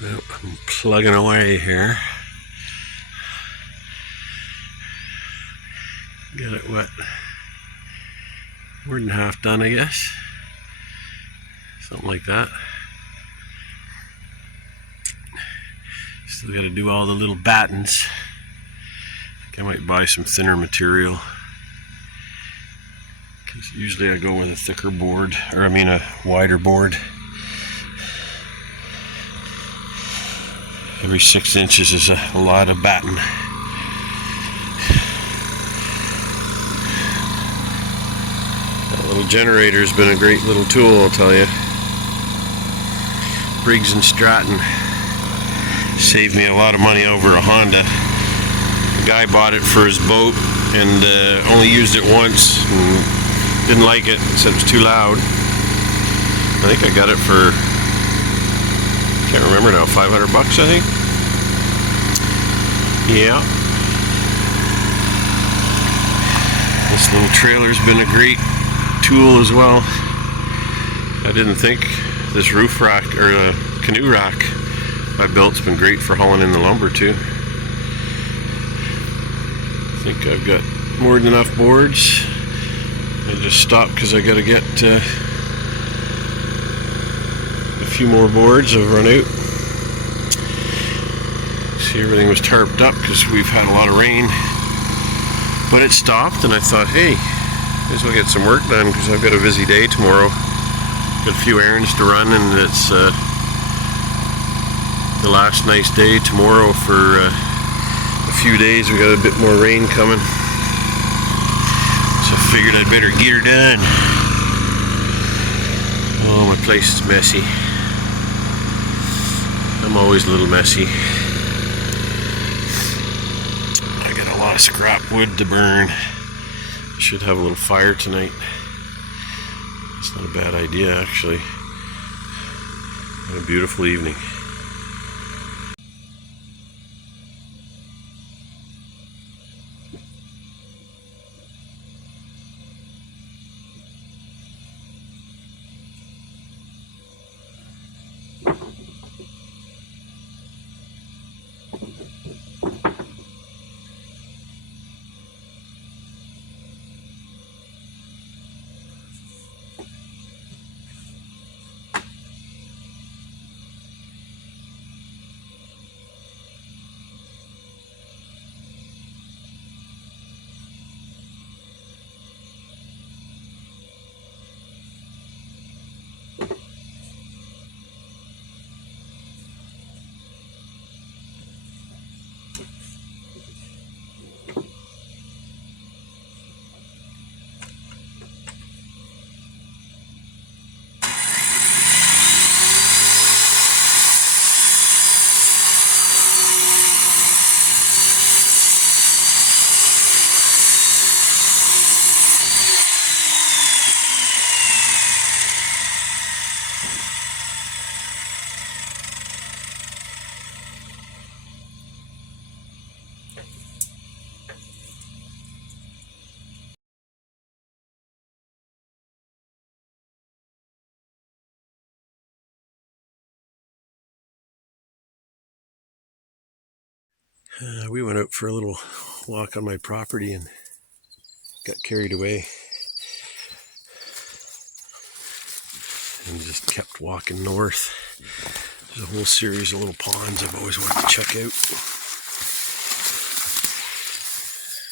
Nope, I'm plugging away here. Get it wet. More than half done, I guess. Something like that. Still got to do all the little battens. I think I might buy some thinner material. Because usually I go with a thicker board, or I mean a wider board. Every 6 inches is a lot of batten. That little generator has been a great little tool, I'll tell you. Briggs & Stratton saved me a lot of money over a Honda. The guy bought it for his boat and only used it once and didn't like it, said it was too loud. I think I got it for, can't remember now, $500 I think. Yeah. This little trailer's been a great tool as well. I didn't think this roof rack or canoe rack I built's been great for hauling in the lumber too. I think I've got more than enough boards. I just stopped because I got to get a few more boards. I've run out. See, everything was tarped up because we've had a lot of rain. But it stopped and I thought, hey, may as well get some work done because I've got a busy day tomorrow. Got a few errands to run and it's the last nice day tomorrow for a few days. We got a bit more rain coming. So I figured I'd better get her done. Oh, my place is messy. I'm always a little messy. I got a lot of scrap wood to burn. I should have a little fire tonight. It's not a bad idea, actually. What a beautiful evening. We went out for a little walk on my property and got carried away and just kept walking north. There's a whole series of little ponds I've always wanted to check out.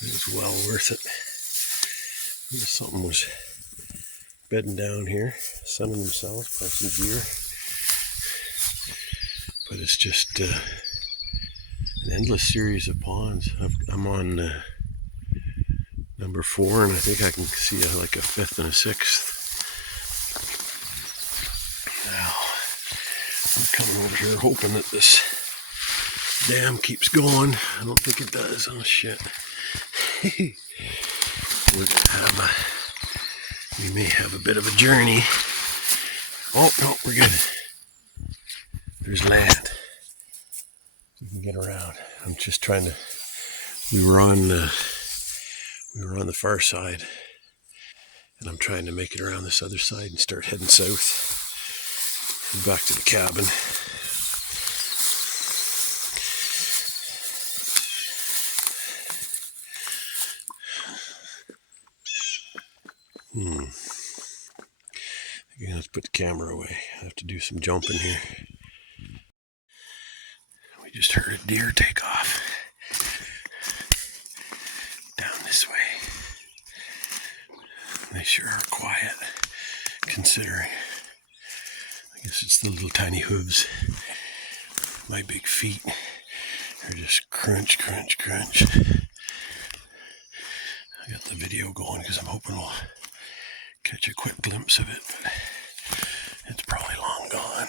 It was well worth it. Something was bedding down here, sunning themselves, by some deer. But it's just an endless series of ponds. I'm on number 4, and I think I can see like a 5th and a 6th. Now, I'm coming over here hoping that this dam keeps going. I don't think it does. Oh shit. We may have a bit of a journey. Oh no, we're good. There's land. We can get around. I'm just trying to. We were on the far side, and I'm trying to make it around this other side and start heading south, back to the cabin. Okay, let's put the camera away. I have to do some jumping here. We just heard a deer take off down this way. They sure are quiet, considering. I guess it's the little tiny hooves. My big feet are just crunch, crunch, crunch. I got the video going because I'm hoping we'll catch a quick glimpse of it, but it's probably long gone.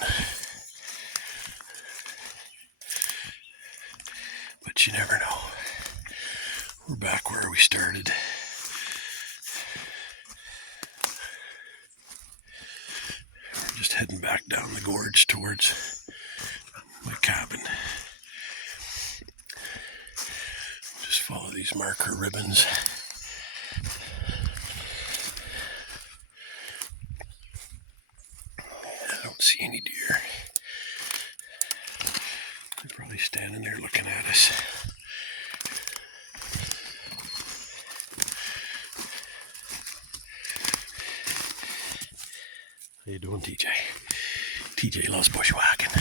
But you never know. We're back where we started. We're just heading back down the gorge towards my cabin. Just follow these marker ribbons. I don't see any deer. They're probably standing there looking at us. How you doing, TJ? TJ loves bushwhacking.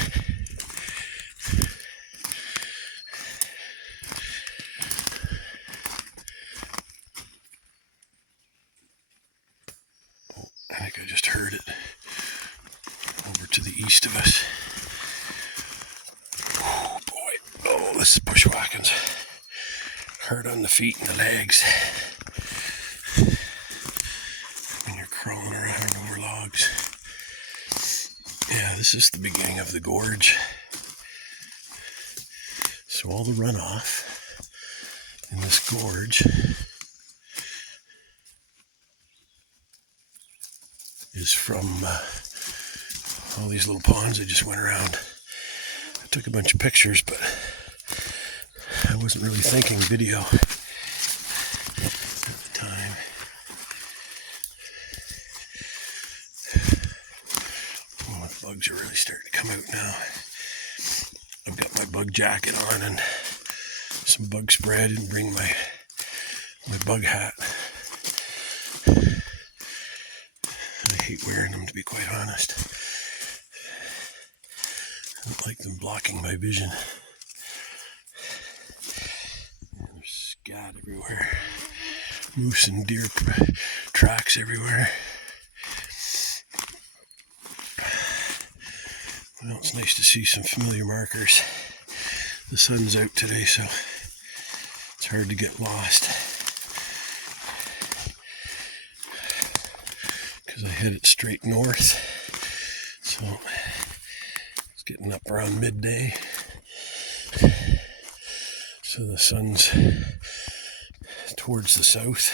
Oh, I think I just heard it over to the east of us. Oh boy, oh, this is bushwhacking's hard on the feet and the legs when you're crawling around over logs. Yeah, this is the beginning of the gorge. So all the runoff in this gorge is from all these little ponds I just went around. I took a bunch of pictures, but I wasn't really thinking video at the time. Oh, the bugs are really starting to come out now. I've got my bug jacket on and some bug spray. I didn't bring my bug hat. I hate wearing them, to be quite honest. I don't like them blocking my vision. And there's scat everywhere. Moose and deer tracks everywhere. Well, it's nice to see some familiar markers. The sun's out today, so it's hard to get lost. Because I headed straight north, so it's getting up around midday. So the sun's towards the south.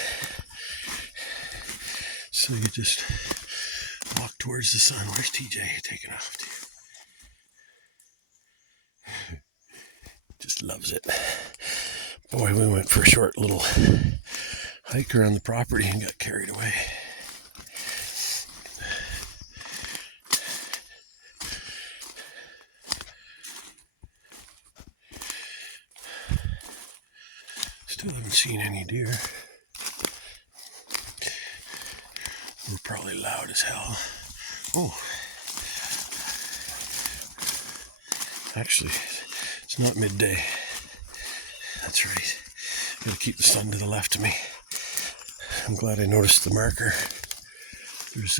So you just walk towards the sun. Where's TJ taking off to? Just loves it. Boy, we went for a short little hike around the property and got carried away. Still haven't seen any deer. We're probably loud as hell. Oh. Actually, it's not midday. That's right. Gotta keep the sun to the left of me. I'm glad I noticed the marker. There's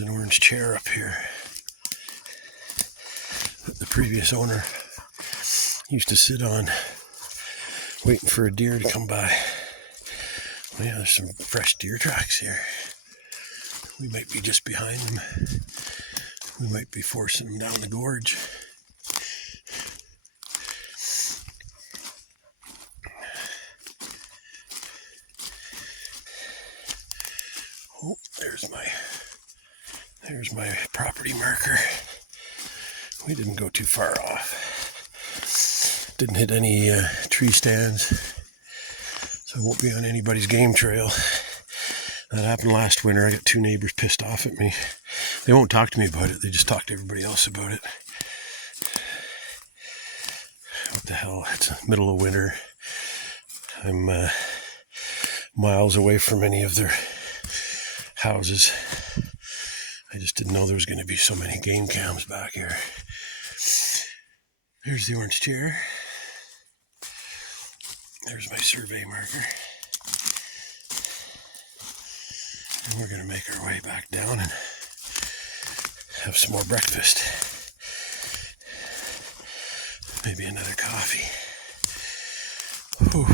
an orange chair up here that the previous owner used to sit on, waiting for a deer to come by. Well, yeah, there's some fresh deer tracks here. We might be just behind them. We might be forcing them down the gorge. Oh, there's my property marker. We didn't go too far off. Didn't hit any tree stands, so I won't be on anybody's game trail. That happened last winter. I got two neighbors pissed off at me. They won't talk to me about it. They just talk to everybody else about it. What the hell? It's the middle of winter. I'm miles away from any of their houses. I just didn't know there was going to be so many game cams back here. There's the orange chair. There's my survey marker. And we're going to make our way back down and have some more breakfast. Maybe another coffee. Whew.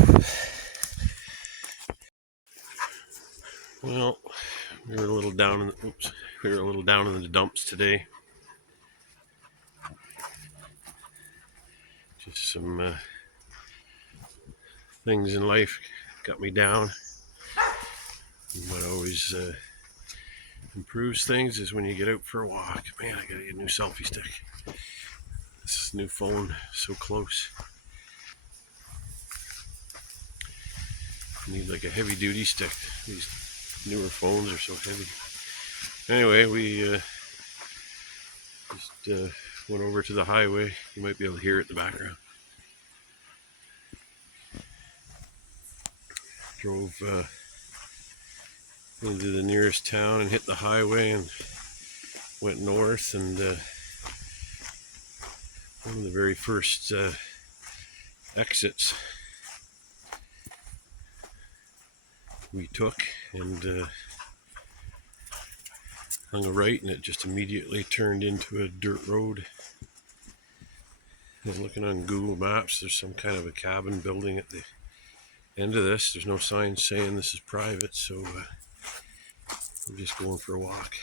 Well, we were a little down in the dumps today. Just some things in life got me down. And what always improves things is when you get out for a walk. Man, I gotta get a new selfie stick. This new phone, so close. You need like a heavy duty stick. These newer phones are so heavy. Anyway, we just went over to the highway. You might be able to hear it in the background. Drove into the nearest town and hit the highway and went north, and one of the very first exits we took, and hung a right, and it just immediately turned into a dirt road. I was looking on Google Maps. There's some kind of a cabin building at the end of this. There's no sign saying this is private, so I'm just going for a walk.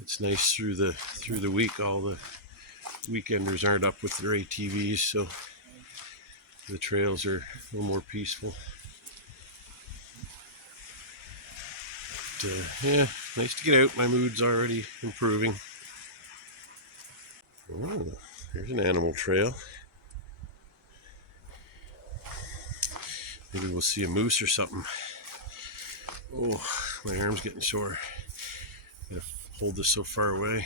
It's nice through the week. All the weekenders aren't up with their ATVs, so the trails are a little more peaceful. But, yeah, nice to get out. My mood's already improving. Oh, there's an animal trail. Maybe we'll see a moose or something. Oh, my arm's getting sore. I gotta hold this so far away.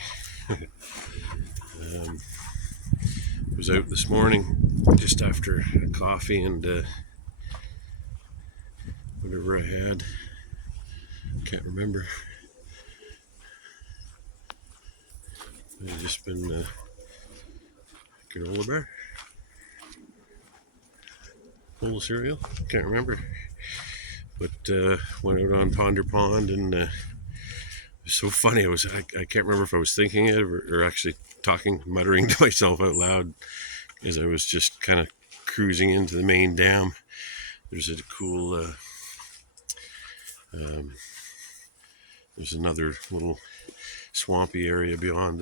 Was out this morning just after coffee and whatever I had. Can't remember. I've just been granola bar, bowl of cereal. Can't remember. But went out on Ponder Pond, and it was so funny. I can't remember if I was thinking it or actually muttering to myself out loud, as I was just kind of cruising into the main dam. There's a cool there's another little swampy area beyond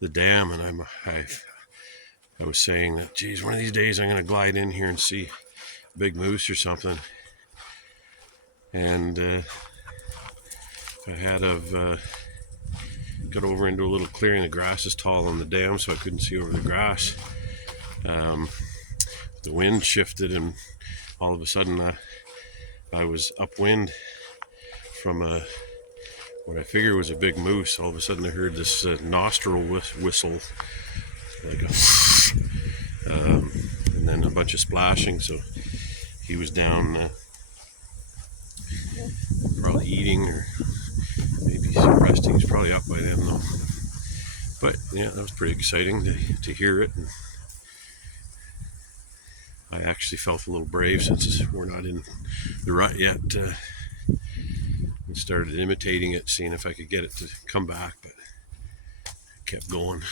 the dam, and I was saying that, geez, one of these days I'm going to glide in here and see a big moose or something. And I had got over into a little clearing. The grass is tall on the dam, so I couldn't see over the grass. The wind shifted, and all of a sudden I was upwind from what I figured was a big moose. All of a sudden I heard this nostril whistle, like and then a bunch of splashing. So he was down, probably eating, or maybe resting. He's probably up by then though. But yeah, that was pretty exciting to hear it. And I actually felt a little brave, since we're not in the rut yet. And started imitating it, seeing if I could get it to come back, but I kept going.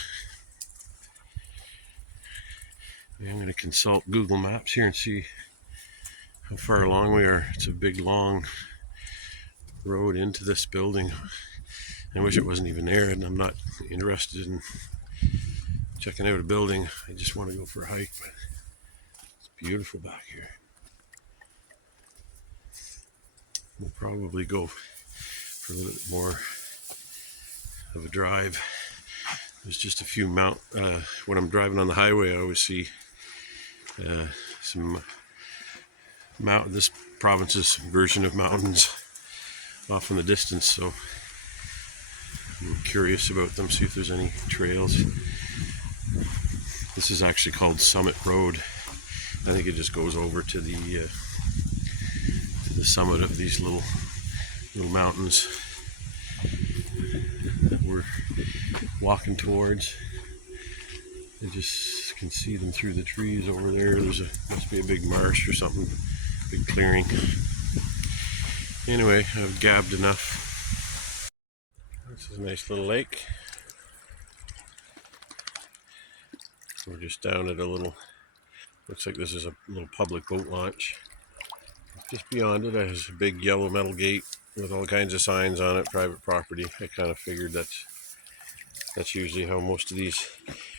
Yeah, I'm going to consult Google Maps here and see how far along we are. It's a big, long road into this building. I wish it wasn't even there, and I'm not interested in checking out a building. I just want to go for a hike, but it's beautiful back here. We'll probably go for a little bit more of a drive. There's just a few when I'm driving on the highway, I always see some this province's version of mountains off in the distance, so I'm curious about them, see if there's any trails. This is actually called Summit Road. I think it just goes over to the the summit of these little mountains that we're walking towards. You just can see them through the trees over there. Must be a big marsh or something, big clearing. Anyway, I've gabbed enough. This is a nice little lake. We're just down at a little, looks like this is a little public boat launch. Just beyond it, there's a big yellow metal gate with all kinds of signs on it, private property. I kind of figured that's usually how most of these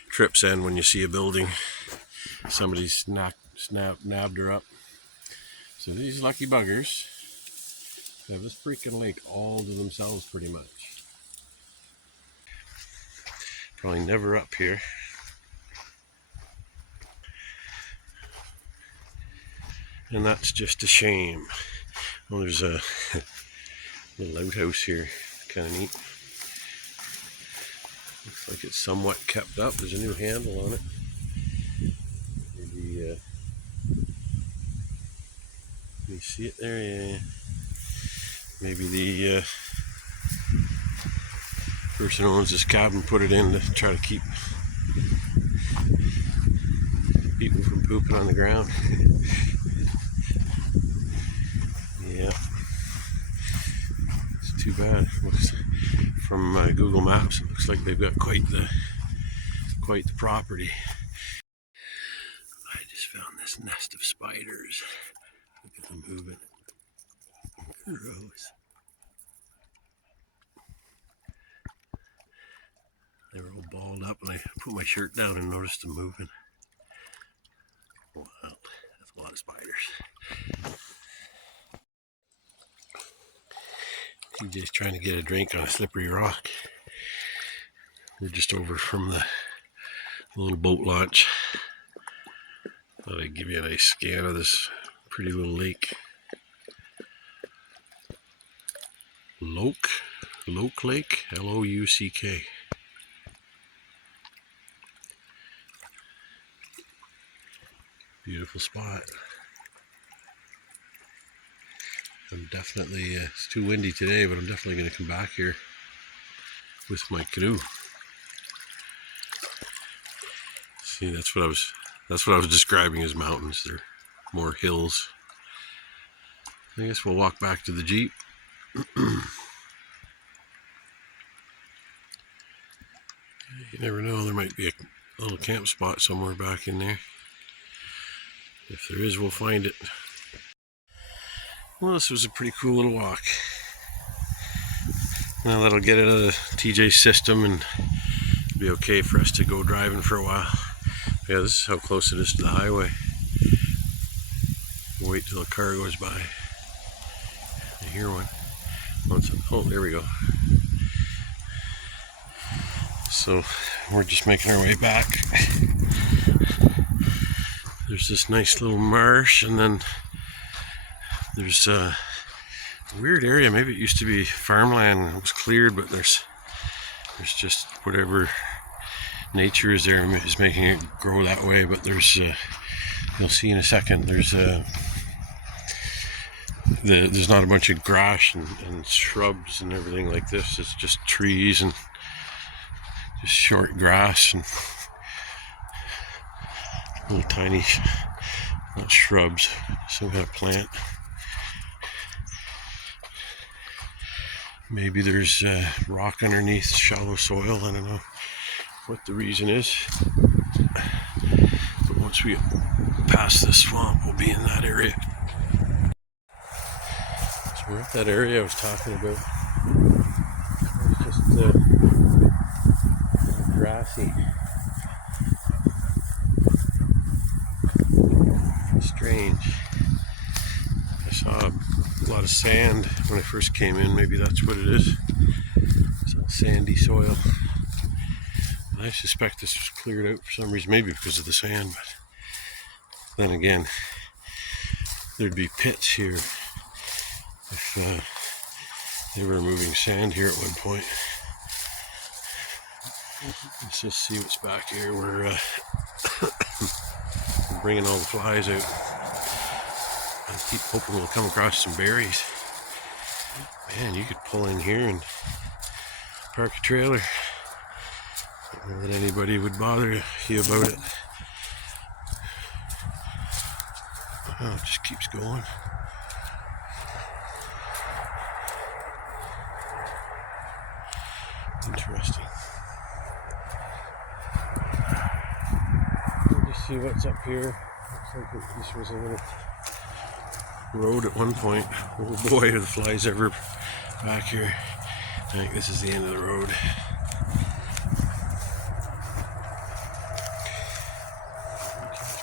trips end, when you see a building, somebody's nabbed her up. So these lucky buggers have this freaking lake all to themselves pretty much. Probably never up here. And that's just a shame. Well, there's a little outhouse here, kind of neat. Looks like it's somewhat kept up. There's a new handle on it. Maybe, you see it there? Yeah. Maybe the person who owns this cabin put it in to try to keep people from pooping on the ground. Yeah, it's too bad. From Google Maps, it looks like they've got quite the property. I just found this nest of spiders. Look at them moving. Gross. They were all balled up, and I put my shirt down and noticed them moving. Wow, that's a lot of spiders. TJ's trying to get a drink on a slippery rock. We're just over from the little boat launch. Thought I'd give you a nice scan of this pretty little lake. Loke Lake, L-O-U-C-K. Beautiful spot. I'm definitely, it's too windy today, but I'm definitely going to come back here with my canoe. See, that's what I was describing as mountains. They're more hills. I guess we'll walk back to the Jeep. You never know, there might be a little camp spot somewhere back in there. If there is, we'll find it. Well, this was a pretty cool little walk. Now that'll get it out of TJ's system and be okay for us to go driving for a while. Yeah, this is how close it is to the highway. We'll wait till a car goes by. I hear one. Oh, there we go. So we're just making our way back. There's this nice little marsh, and then there's a weird area. Maybe it used to be farmland. It was cleared, but there's just whatever nature is there is making it grow that way. But there's you'll see in a second, there's not a bunch of grass and shrubs and everything like this. It's just trees and just short grass and little tiny, not shrubs, some kind of plant. Maybe there's rock underneath, shallow soil. I don't know what the reason is. But once we get past this swamp, we'll be in that area. So we're at that area I was talking about. It's just grassy. Strange. I saw a lot of sand when I first came in. Maybe that's what it is. It's all sandy soil. And I suspect this was cleared out for some reason, maybe because of the sand, but then again, there'd be pits here if they were moving sand here at one point. Let's just see what's back here. We're bringing all the flies out. I keep hoping we'll come across some berries. Man, you could pull in here and park a trailer. I don't know that anybody would bother you about it. Oh, it just keeps going. Interesting. We'll just see what's up here. Looks like this was a little road at one point. Oh boy, are the flies ever back here. I think this is the end of the road.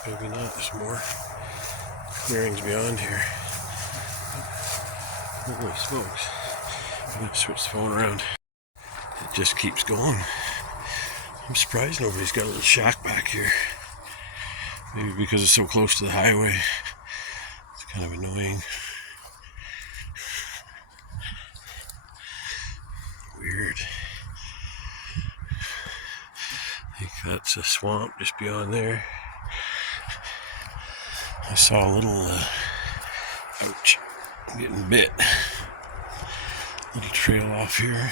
Maybe not, there's more clearings beyond here. Holy smokes. I'm going to switch the phone around. It just keeps going. I'm surprised nobody's got a little shack back here. Maybe because it's so close to the highway. It's kind of annoying. Weird. I think that's a swamp just beyond there. I saw a little, ouch, I'm getting bit. Little trail off here.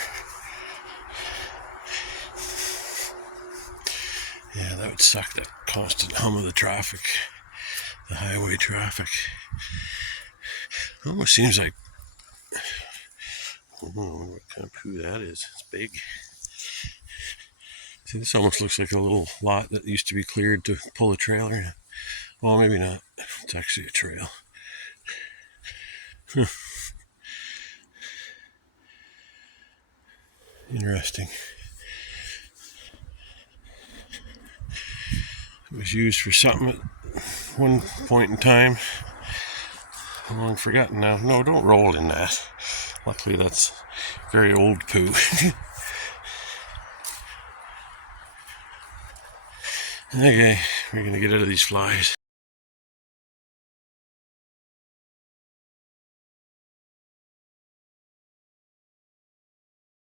Yeah, that would suck, that constant hum of the traffic, the highway traffic. It almost seems like, I don't know what kind of poo that is. It's big. See, this almost looks like a little lot that used to be cleared to pull a trailer in. Well, maybe not. It's actually a trail. Interesting. It was used for something at one point in time. I'm long forgotten now. No, don't roll in that. Luckily, that's very old poo. Okay, we're gonna get out of these flies.